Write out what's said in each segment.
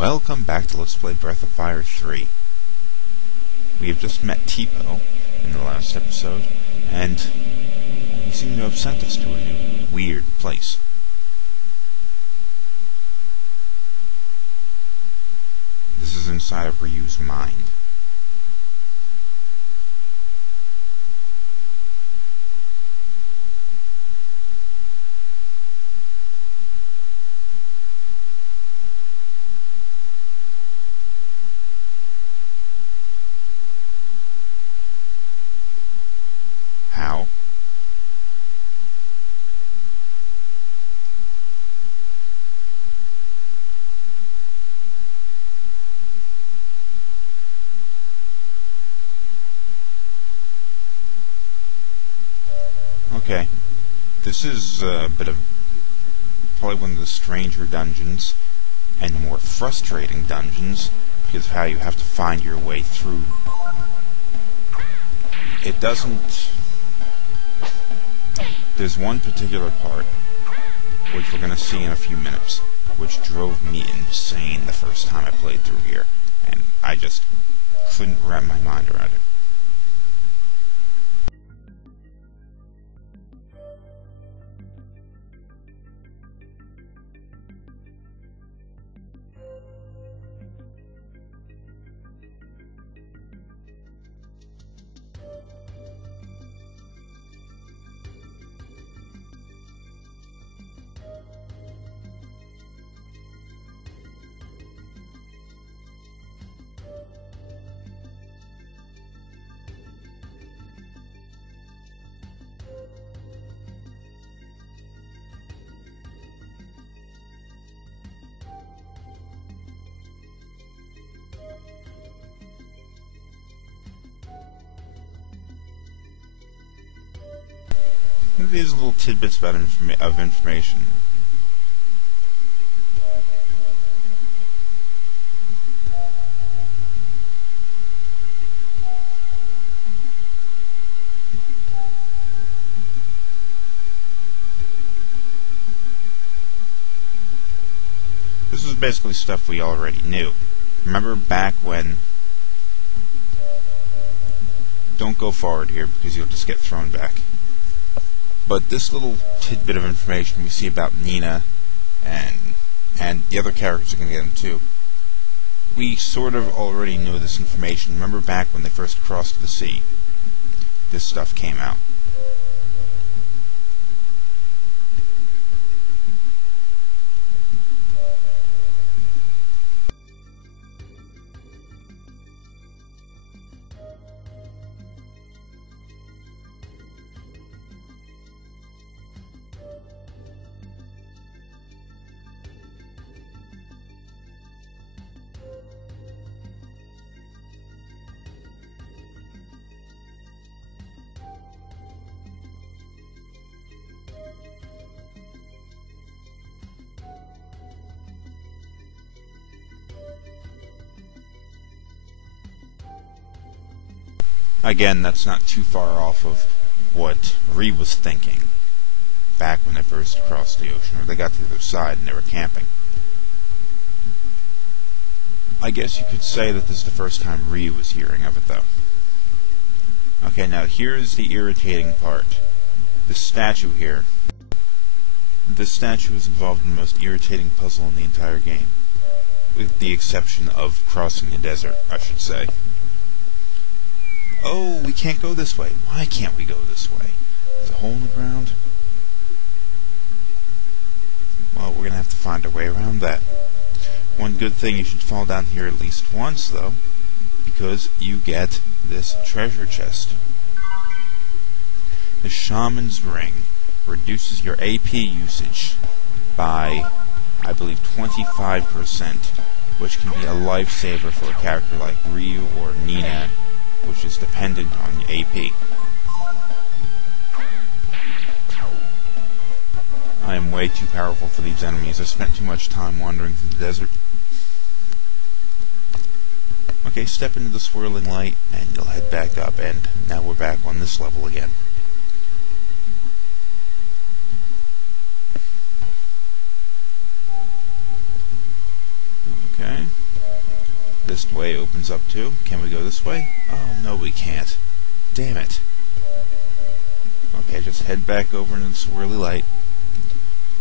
Welcome back to Let's Play Breath of Fire 3. We have just met Teepo in the last episode, and he seemed to have sent us to a new, weird place. This is inside of Ryu's mind. How? Okay, this is a bit of probably one of the stranger dungeons and more frustrating dungeons because of how you have to find your way through. It doesn't... There's one particular part, which we're going to see in a few minutes, which drove me insane the first time I played through here, and I just couldn't wrap my mind around it. These little tidbits about information. This is basically stuff we already knew. Remember back when... Don't go forward here because you'll just get thrown back. But this little tidbit of information we see about Nina and the other characters are going to get into, we sort of already knew this information. Remember back when they first crossed the sea, this stuff came out. Again, that's not too far off of what Ree was thinking back when they first crossed the ocean, or they got to the other side and they were camping. I guess you could say that this is the first time Ree was hearing of it, though. Okay, now here's the irritating part. This statue here. This statue is involved in the most irritating puzzle in the entire game. With the exception of crossing the desert, I should say. Oh, we can't go this way. Why can't we go this way? There's a hole in the ground. Well, we're going to have to find a way around that. One good thing, you should fall down here at least once, though, because you get this treasure chest. The Shaman's Ring reduces your AP usage by, I believe, 25%, which can be a lifesaver for a character like Ryu or Nina, which is dependent on AP. I am way too powerful for these enemies. I spent too much time wandering through the desert. Okay, step into the swirling light, and you'll head back up, and now we're back on this level again. Okay. This way opens up too. Can we go this way? Oh, no we can't. Damn it. Okay, just head back over into the swirly light.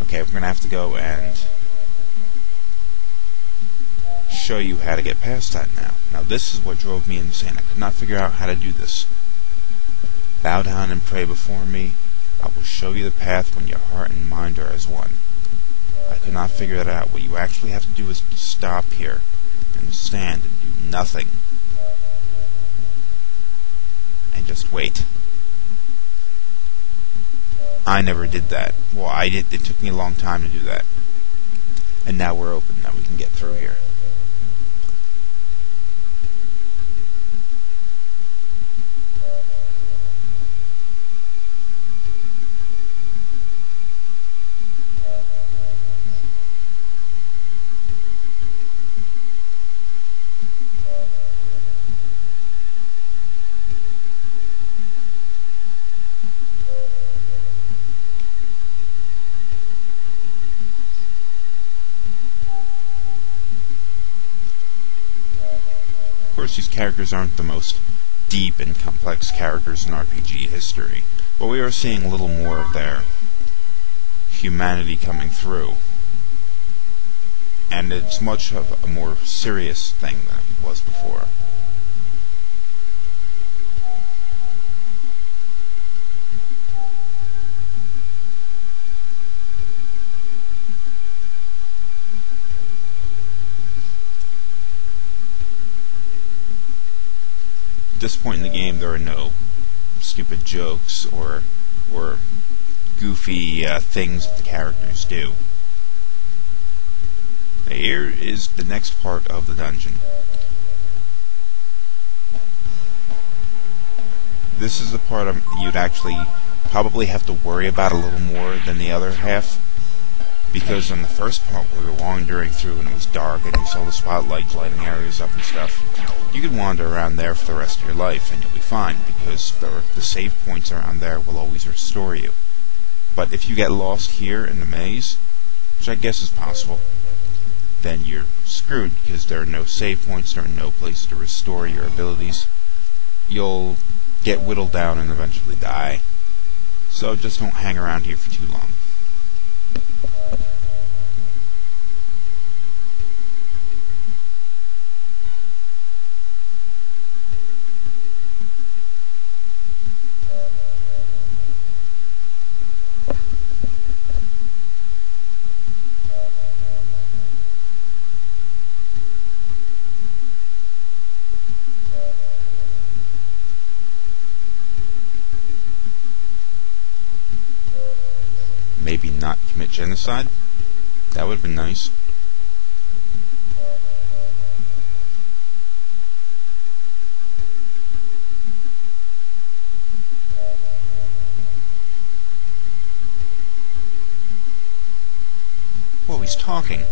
Okay, we're gonna have to go and show you how to get past that now. Now this is what drove me insane. I could not figure out how to do this. Bow down and pray before me. I will show you the path when your heart and mind are as one. I could not figure that out. What you actually have to do is stop here and stand and do nothing. And just wait. I never did that. Well, I did. It took me a long time to do that. And now we're open. Now we can get through here. Of course, these characters aren't the most deep and complex characters in RPG history, but we are seeing a little more of their humanity coming through. And it's much of a more serious thing than it was before. At this point in the game, there are no stupid jokes or goofy things that the characters do. Here is the next part of the dungeon. This is the part you'd actually probably have to worry about a little more than the other half, because in the first part we were wandering through and it was dark and you saw the spotlights lighting areas up and stuff. You could wander around there for the rest of your life and you'll be fine, because the save points around there will always restore you. But if you get lost here in the maze, which I guess is possible, then you're screwed, because there are no save points, there are no places to restore your abilities. You'll get whittled down and eventually die. So just don't hang around here for too long. Maybe not commit genocide? That would have been nice. Whoa, he's talking.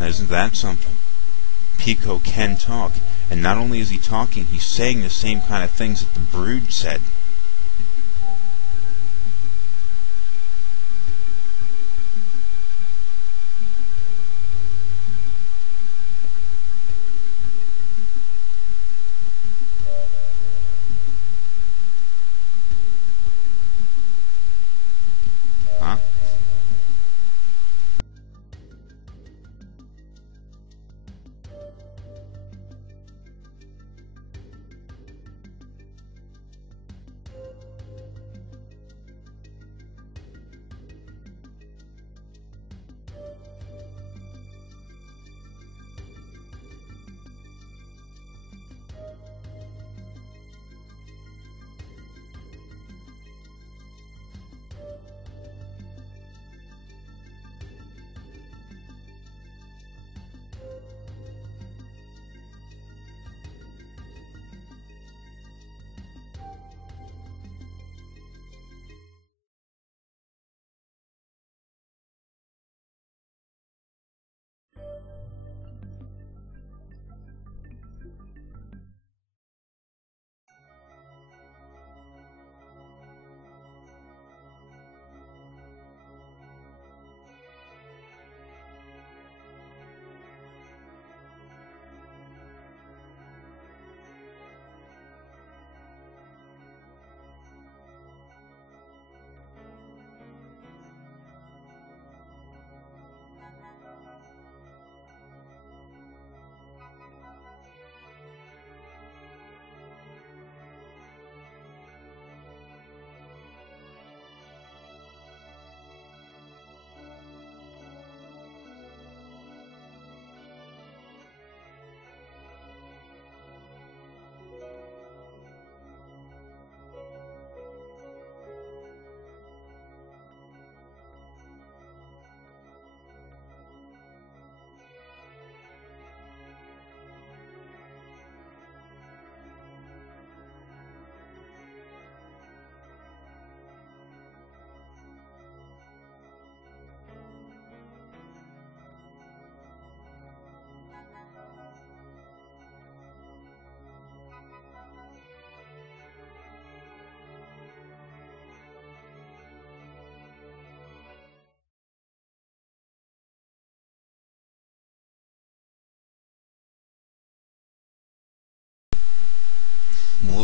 Now, isn't that something? Pico can talk, and not only is he talking, he's saying the same kind of things that the Brood said. Huh?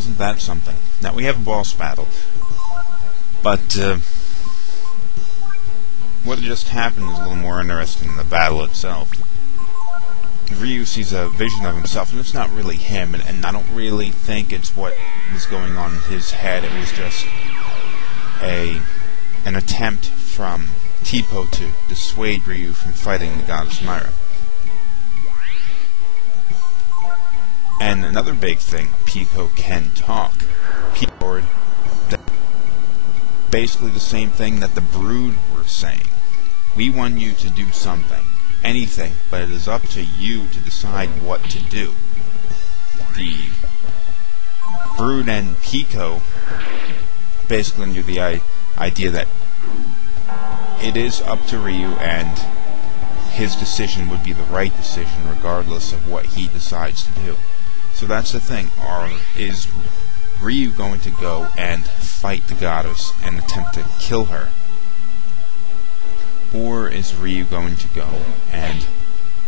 isn't that something? Now, we have a boss battle, but what just happened is a little more interesting than the battle itself. Ryu sees a vision of himself, and it's not really him, and I don't really think it's what was going on in his head. It was just an attempt from Teepo to dissuade Ryu from fighting the goddess Myria. And another big thing, Teepo can talk. Teepo, basically the same thing that the Brood were saying. We want you to do something. Anything, but it is up to you to decide what to do. The Brood and Pico basically under the idea that it is up to Ryu, and his decision would be the right decision regardless of what he decides to do. So that's the thing. Is Ryu going to go and fight the goddess and attempt to kill her? Or is Ryu going to go and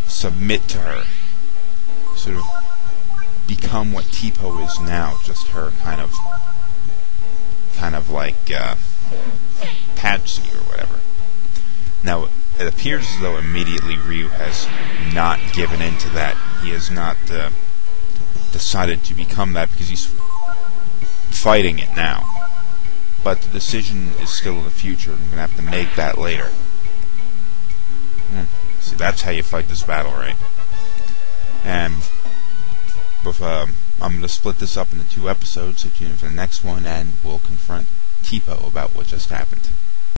submit to her? Sort of become what Teepo is now, just her kind of like Patsy or whatever. Now, it appears as though immediately Ryu has not given in to that. He has not decided to become that because he's fighting it now. But the decision is still in the future, and we're going to have to make that later. See, that's how you fight this battle, right? And I'm going to split this up into 2 episodes, so tune in for the next one, and we'll confront Teepo about what just happened.